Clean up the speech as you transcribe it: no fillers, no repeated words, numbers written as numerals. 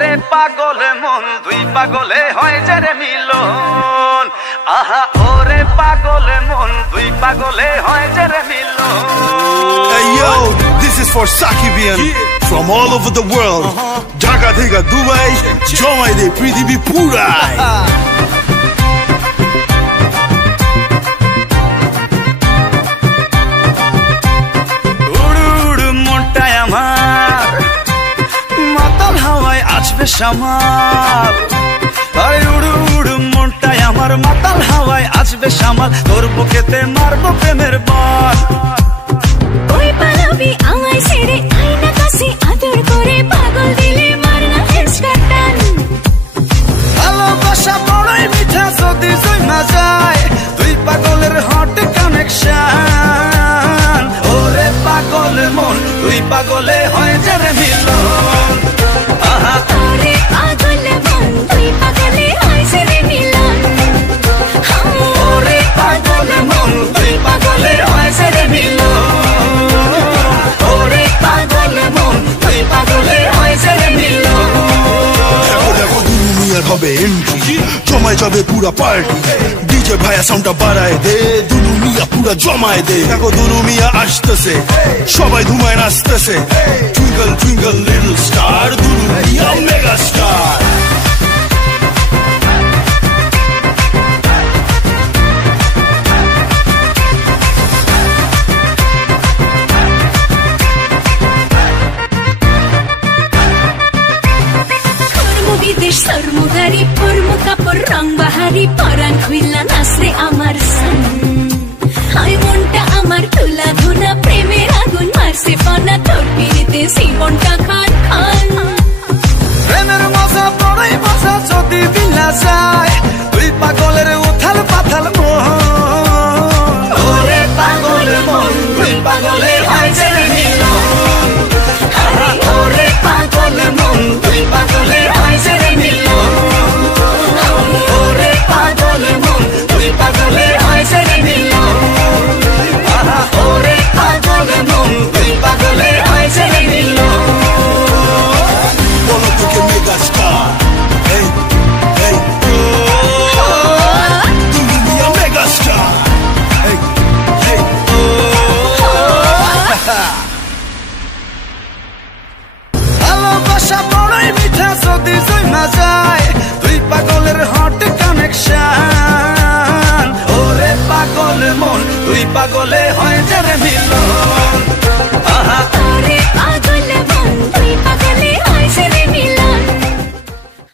ওরে পাগল মন দুই পাগলে হয় যে রে মিলন আহা ওরে পাগল মন দুই পাগলে হয় যে রে মিলন Hey yo, this is for Sakibian from all over the world. Jaga Thega Dubai, Jomai de Prithibi Purai. শামাল আরে উড়ু উড়ু মনটাই আমার মাতাল হাওয়ায় আসবে শামাল তোর বুকেতে মারবো প্রেমের বান ওই পালাবি আমায় ছেড়ে আয়না কাছে আদর করে পাগল দিলে মারনা হেডশটটান ভালোবাসা বড়ই মিঠা যদি জমা যায় দুই পাগলের হট কানেকশন ওরে পাগল মন দুই পাগলে হয় যে রে মিলন আহা ওরে পাগল মন দুই পাগলে হয় যে রে মিলন ওরে পাগল মন দুই পাগলে হয় যে রে মিলন ওরে পাগল মন দুই পাগলে হয় যে রে মিলন দেখো দেখো দুলুমিয়ার হবে এন্ট্রি জমায় যাবে পুরা পার্টি ডিজে ভাইয়া সাউন্ডটা বাড়ায় দে দুলুমিয়া পুরা জমায় দে দেখো দুলুমিয়া আসতেছে সবাই ধুমায় নাচতেছে twinkle twinkle little star Dulumia mega star সরমুদারি পরমু কাপড় রং বাহারি পরান খুইলা নাচরে আমার সান হাই মনটা আমার তুলা ধুনা প্রেমের আগুন মারছে পানা তোর পিড়িতে জীবনটা খান খান